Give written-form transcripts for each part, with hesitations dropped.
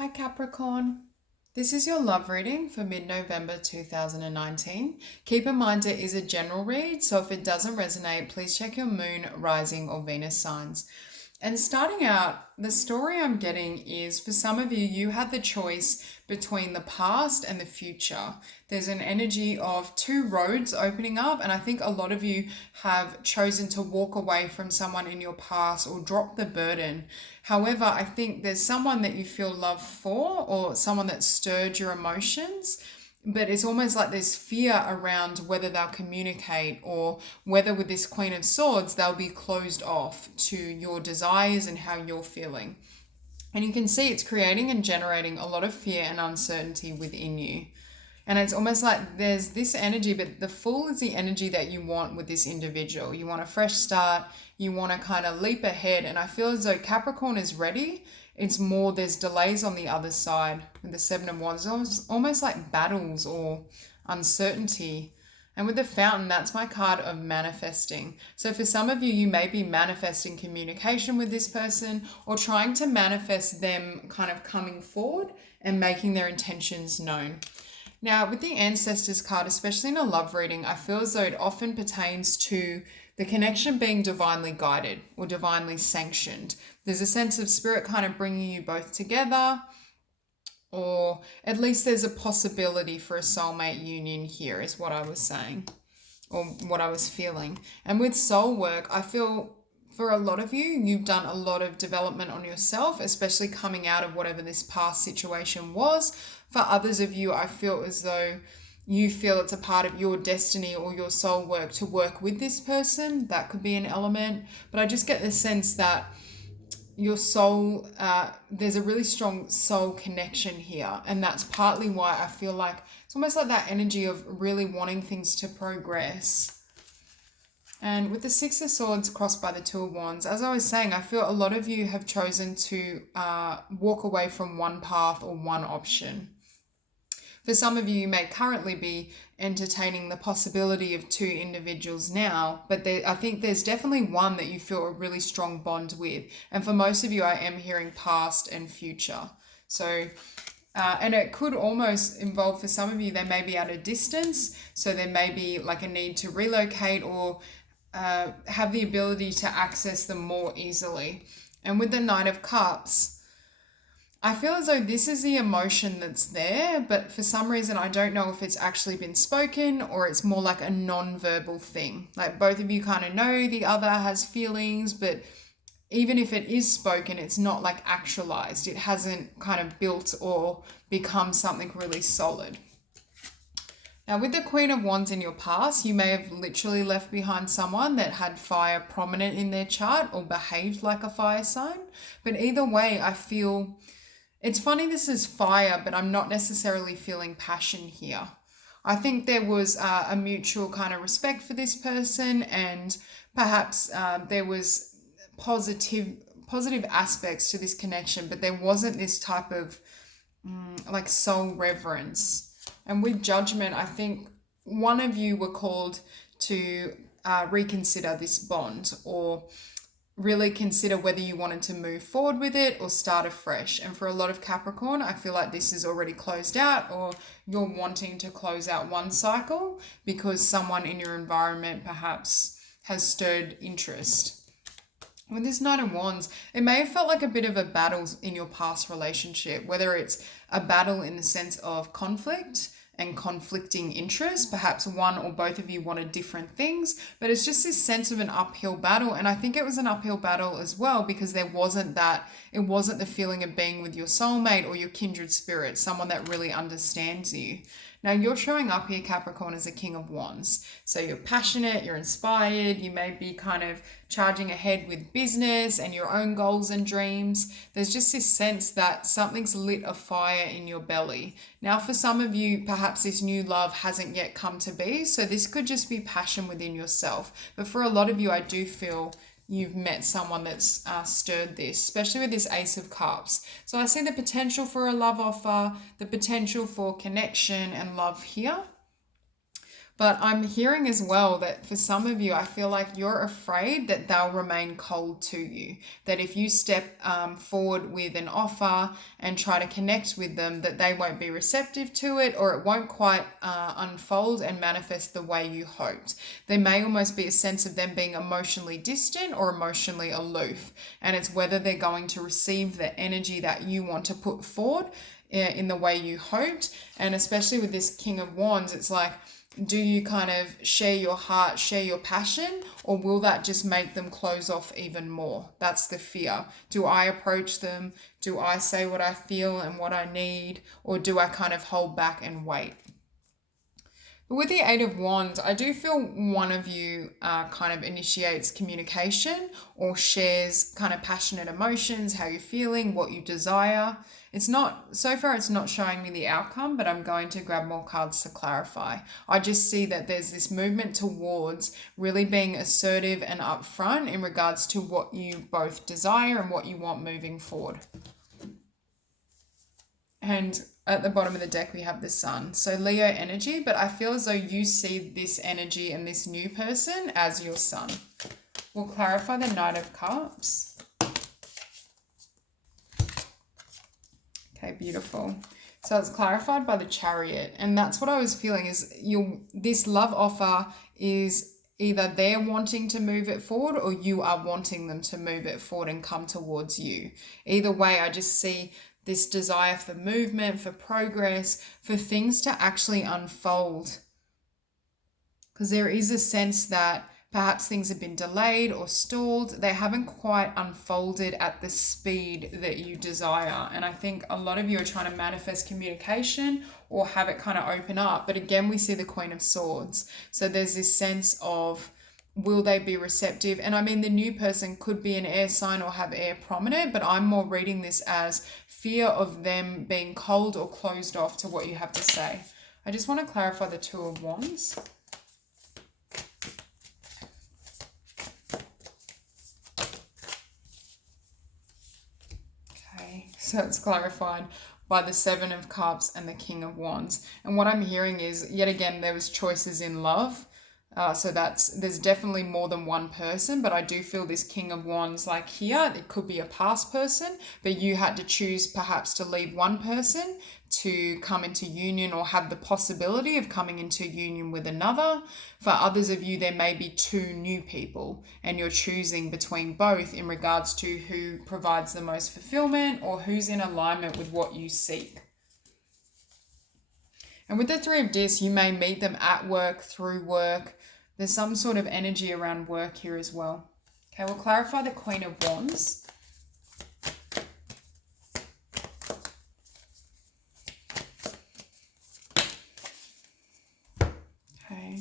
Hi Capricorn. This is your love reading for mid-November 2019. Keep in mind it is a general read, so if it doesn't resonate, please check your moon, rising, or Venus signs. And starting out, the story I'm getting is for some of you, you had the choice between the past and the future. There's an energy of two roads opening up, and I think a lot of you have chosen to walk away from someone in your past or drop the burden. However, I think there's someone that you feel love for or someone that stirred your emotions, but it's almost like there's fear around whether they'll communicate or whether with this Queen of Swords they'll be closed off to your desires and how you're feeling. And you can see it's creating and generating a lot of fear and uncertainty within you. And it's almost like there's this energy, but the Fool is the energy that you want with this individual. You want a fresh start, you want to kind of leap ahead. And I feel as though Capricorn is ready. It's more there's delays on the other side with the Seven of Wands. It's almost like battles or uncertainty. And with the Fountain, that's my card of manifesting. So for some of you, you may be manifesting communication with this person or trying to manifest them kind of coming forward and making their intentions known. Now, with the Ancestors card, especially in a love reading, I feel as though it often pertains to the connection being divinely guided or divinely sanctioned. There's a sense of spirit kind of bringing you both together, or at least there's a possibility for a soulmate union here, is what I was saying, or what I was feeling. And with soul work, I feel for a lot of you, you've done a lot of development on yourself, especially coming out of whatever this past situation was. For others of you, I feel as though you feel it's a part of your destiny or your soul work to work with this person. That could be an element. But I just get the sense that your soul, there's a really strong soul connection here. And that's partly why I feel like it's almost like that energy of really wanting things to progress. And with the Six of Swords crossed by the Two of Wands, as I was saying, I feel a lot of you have chosen to walk away from one path or one option. For some of you, you may currently be entertaining the possibility of two individuals now, but I think there's definitely one that you feel a really strong bond with. And for most of you, I am hearing past and future. So, and it could almost involve, for some of you, they may be at a distance. So there may be like a need to relocate or have the ability to access them more easily. And with the Knight of Cups, I feel as though this is the emotion that's there, but for some reason I don't know if it's actually been spoken or it's more like a non-verbal thing. Like both of you kind of know the other has feelings, but even if it is spoken, it's not like actualized. It hasn't kind of built or become something really solid. Now, with the Queen of Wands in your past, you may have literally left behind someone that had fire prominent in their chart or behaved like a fire sign. But either way, I feel it's funny this is fire, but I'm not necessarily feeling passion here. I think there was a mutual kind of respect for this person, and perhaps there was positive aspects to this connection, but there wasn't this type of like soul reverence. And with Judgment, I think one of you were called to reconsider this bond or really consider whether you wanted to move forward with it or start afresh. And for a lot of Capricorn, I feel like this is already closed out, or you're wanting to close out one cycle because someone in your environment perhaps has stirred interest. With this Knight of Wands, it may have felt like a bit of a battle in your past relationship, whether it's a battle in the sense of conflict and conflicting interests. Perhaps one or both of you wanted different things, but it's just this sense of an uphill battle. And I think it was an uphill battle as well because it wasn't the feeling of being with your soulmate or your kindred spirit, someone that really understands you. Now, you're showing up here, Capricorn, as a King of Wands. So you're passionate, you're inspired, you may be kind of charging ahead with business and your own goals and dreams. There's just this sense that something's lit a fire in your belly. Now, for some of you, perhaps this new love hasn't yet come to be. So this could just be passion within yourself. But for a lot of you, I do feel you've met someone that's stirred this, especially with this Ace of Cups. So I see the potential for a love offer, the potential for connection and love here. But I'm hearing as well that for some of you, I feel like you're afraid that they'll remain cold to you. That if you step forward with an offer and try to connect with them, that they won't be receptive to it, or it won't quite unfold and manifest the way you hoped. There may almost be a sense of them being emotionally distant or emotionally aloof. And it's whether they're going to receive the energy that you want to put forward in the way you hoped. And especially with this King of Wands, it's like, do you kind of share your heart, share your passion, or will that just make them close off even more? That's the fear. Do I approach them? Do I say what I feel and what I need? Or do I kind of hold back and wait? But with the Eight of Wands, I do feel one of you kind of initiates communication or shares kind of passionate emotions, how you're feeling, what you desire. It's not, so far it's not showing me the outcome, but I'm going to grab more cards to clarify. I just see that there's this movement towards really being assertive and upfront in regards to what you both desire and what you want moving forward. And at the bottom of the deck, we have the Sun. So Leo energy, but I feel as though you see this energy and this new person as your Sun. We'll clarify the Knight of Cups. Okay, beautiful. So it's clarified by the Chariot. And that's what I was feeling is this love offer is either they're wanting to move it forward or you are wanting them to move it forward and come towards you. Either way, I just see this desire for movement, for progress, for things to actually unfold. Because there is a sense that perhaps things have been delayed or stalled. They haven't quite unfolded at the speed that you desire. And I think a lot of you are trying to manifest communication or have it kind of open up. But again, we see the Queen of Swords. So there's this sense of, will they be receptive? And I mean, the new person could be an air sign or have air prominent, but I'm more reading this as fear of them being cold or closed off to what you have to say. I just want to clarify the Two of Wands. Okay, so it's clarified by the Seven of Cups and the King of Wands. And what I'm hearing is, yet again, there was choices in love. So there's definitely more than one person, but I do feel this King of Wands, like here, it could be a past person, but you had to choose perhaps to leave one person to come into union or have the possibility of coming into union with another. For others of you, there may be two new people and you're choosing between both in regards to who provides the most fulfillment or who's in alignment with what you seek. And with the Three of Discs, you may meet them at work, through work. There's some sort of energy around work here as well. Okay, we'll clarify the Queen of Wands. Okay.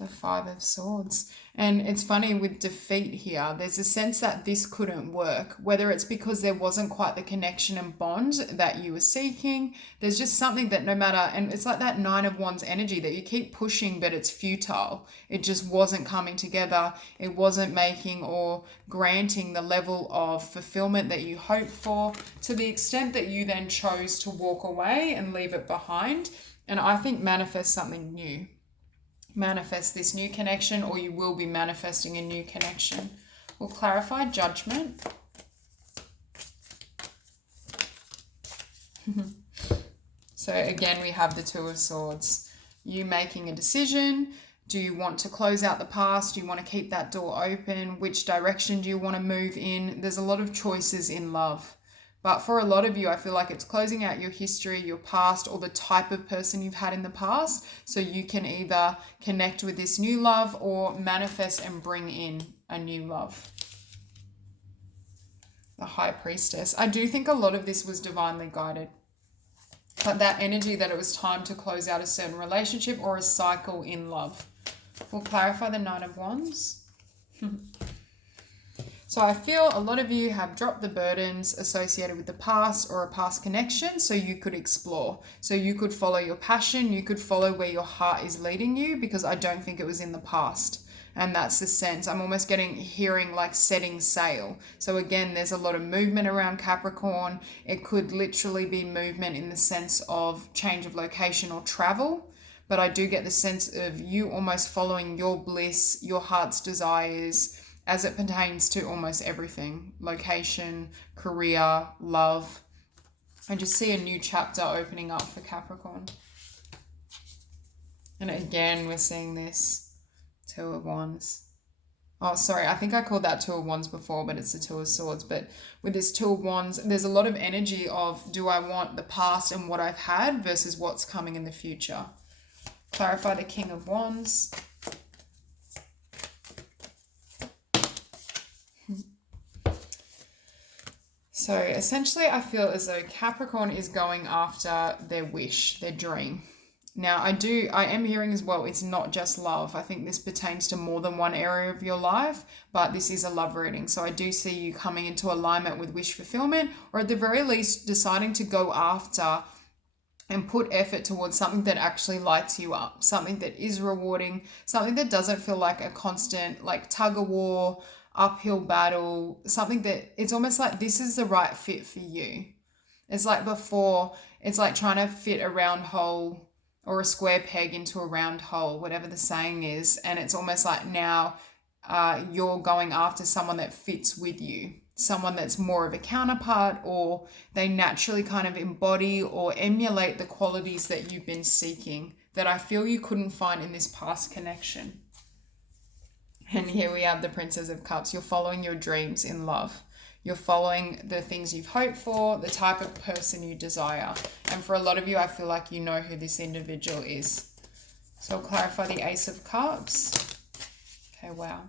The Five of Swords. And it's funny with defeat here, there's a sense that this couldn't work, whether it's because there wasn't quite the connection and bond that you were seeking. There's just something that no matter, and it's like that Nine of Wands energy that you keep pushing, but it's futile. It just wasn't coming together. It wasn't making or granting the level of fulfillment that you hoped for, to the extent that you then chose to walk away and leave it behind. And I think manifest something new. Manifest this new connection, or you will be manifesting a new connection. We'll clarify Judgment. So again, we have the Two of Swords. You making a decision. Do you want to close out the past? Do you want to keep that door open? Which direction do you want to move in? There's a lot of choices in love. But for a lot of you, I feel like it's closing out your history, your past, or the type of person you've had in the past. So you can either connect with this new love or manifest and bring in a new love. The High Priestess. I do think a lot of this was divinely guided. But that energy that it was time to close out a certain relationship or a cycle in love. We'll clarify the Nine of Wands. So I feel a lot of you have dropped the burdens associated with the past or a past connection, so you could explore. So you could follow your passion, you could follow where your heart is leading you, because I don't think it was in the past. And that's the sense. I'm almost hearing like setting sail. So again, there's a lot of movement around Capricorn. It could literally be movement in the sense of change of location or travel. But I do get the sense of you almost following your bliss, your heart's desires, as it pertains to almost everything. Location, career, love. I just see a new chapter opening up for Capricorn. And again, we're seeing this Two of Wands. Oh, sorry, I think I called that Two of Wands before, but it's the Two of Swords. But with this Two of Wands, there's a lot of energy of, do I want the past and what I've had versus what's coming in the future? Clarify the King of Wands. So essentially, I feel as though Capricorn is going after their wish, their dream. Now, I am hearing as well, it's not just love. I think this pertains to more than one area of your life, but this is a love reading. So I do see you coming into alignment with wish fulfillment, or at the very least deciding to go after and put effort towards something that actually lights you up, something that is rewarding, something that doesn't feel like a constant like tug of war, uphill battle, something that it's almost like this is the right fit for you. It's like before, it's like trying to fit a round hole or a square peg into a round hole, whatever the saying is. And it's almost like now you're going after someone that fits with you, someone that's more of a counterpart, or they naturally kind of embody or emulate the qualities that you've been seeking that I feel you couldn't find in this past connection. And here we have the Princess of Cups. You're following your dreams in love. You're following the things you've hoped for, the type of person you desire. And for a lot of you, I feel like you know who this individual is. So I'll clarify the Ace of Cups. Okay, wow.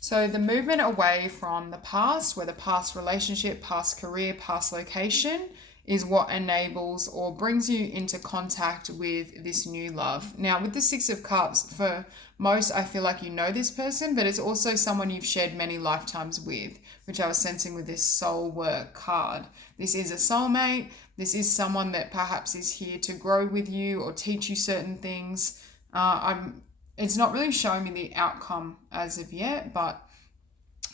So the movement away from the past, whether past relationship, past career, past location, is what enables or brings you into contact with this new love. Now, with the Six of Cups, for most, I feel like you know this person, but it's also someone you've shared many lifetimes with, which I was sensing with this soul work card. This is a soulmate. This is someone that perhaps is here to grow with you or teach you certain things. It's not really showing me the outcome as of yet, but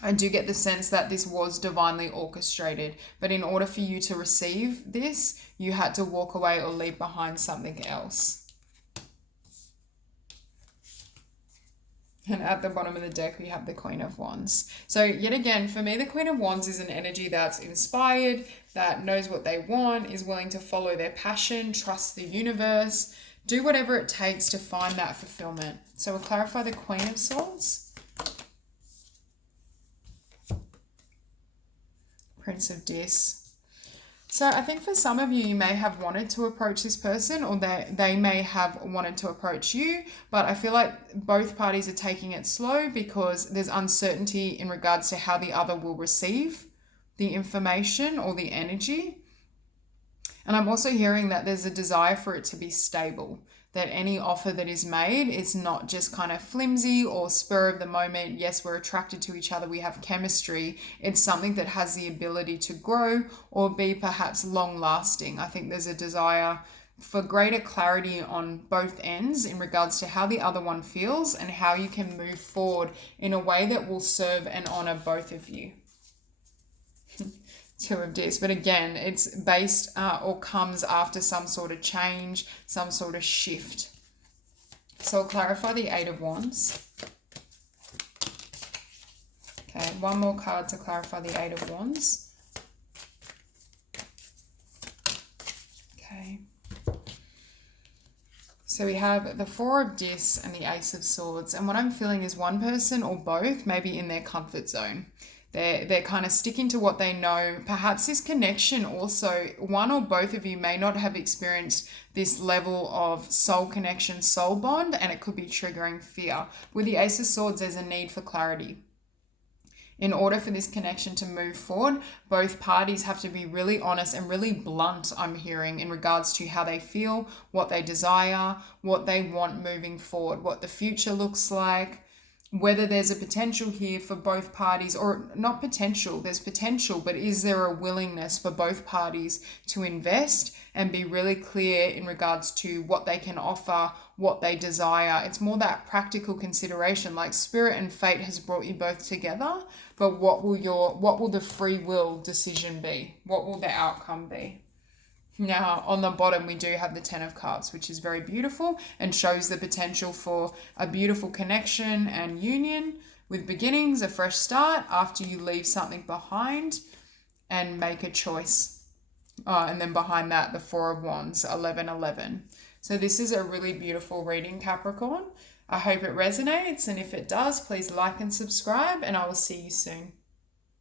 I do get the sense that this was divinely orchestrated. But in order for you to receive this, you had to walk away or leave behind something else. And at the bottom of the deck, we have the Queen of Wands. So yet again, for me, the Queen of Wands is an energy that's inspired, that knows what they want, is willing to follow their passion, trust the universe, do whatever it takes to find that fulfillment. So we'll clarify the Queen of Swords. Prince of Dis. So I think for some of you, you may have wanted to approach this person, or they may have wanted to approach you, but I feel like both parties are taking it slow because there's uncertainty in regards to how the other will receive the information or the energy. And I'm also hearing that there's a desire for it to be stable, that any offer that is made is not just kind of flimsy or spur of the moment. Yes, we're attracted to each other, we have chemistry. It's something that has the ability to grow or be perhaps long lasting. I think there's a desire for greater clarity on both ends in regards to how the other one feels and how you can move forward in a way that will serve and honor both of you. Two of Dis, but again, it's based or comes after some sort of change, some sort of shift. So I'll clarify the Eight of Wands. Okay, one more card to clarify the Eight of Wands. Okay. So we have the Four of Dis and the Ace of Swords. And what I'm feeling is one person or both may be in their comfort zone. They're kind of sticking to what they know. Perhaps this connection also, one or both of you may not have experienced this level of soul connection, soul bond, and it could be triggering fear. With the Ace of Swords, there's a need for clarity. In order for this connection to move forward, both parties have to be really honest and really blunt, I'm hearing, in regards to how they feel, what they desire, what they want moving forward, what the future looks like, whether there's a potential here for both parties, or not potential, there's potential, but is there a willingness for both parties to invest and be really clear in regards to what they can offer, what they desire. It's more that practical consideration, like spirit and fate has brought you both together, but what will the free will decision be? What will the outcome be? Now, on the bottom, we do have the Ten of Cups, which is very beautiful and shows the potential for a beautiful connection and union with beginnings, a fresh start after you leave something behind and make a choice. And then behind that, the Four of Wands, 1111. So this is a really beautiful reading, Capricorn. I hope it resonates, and if it does, please like and subscribe, and I will see you soon.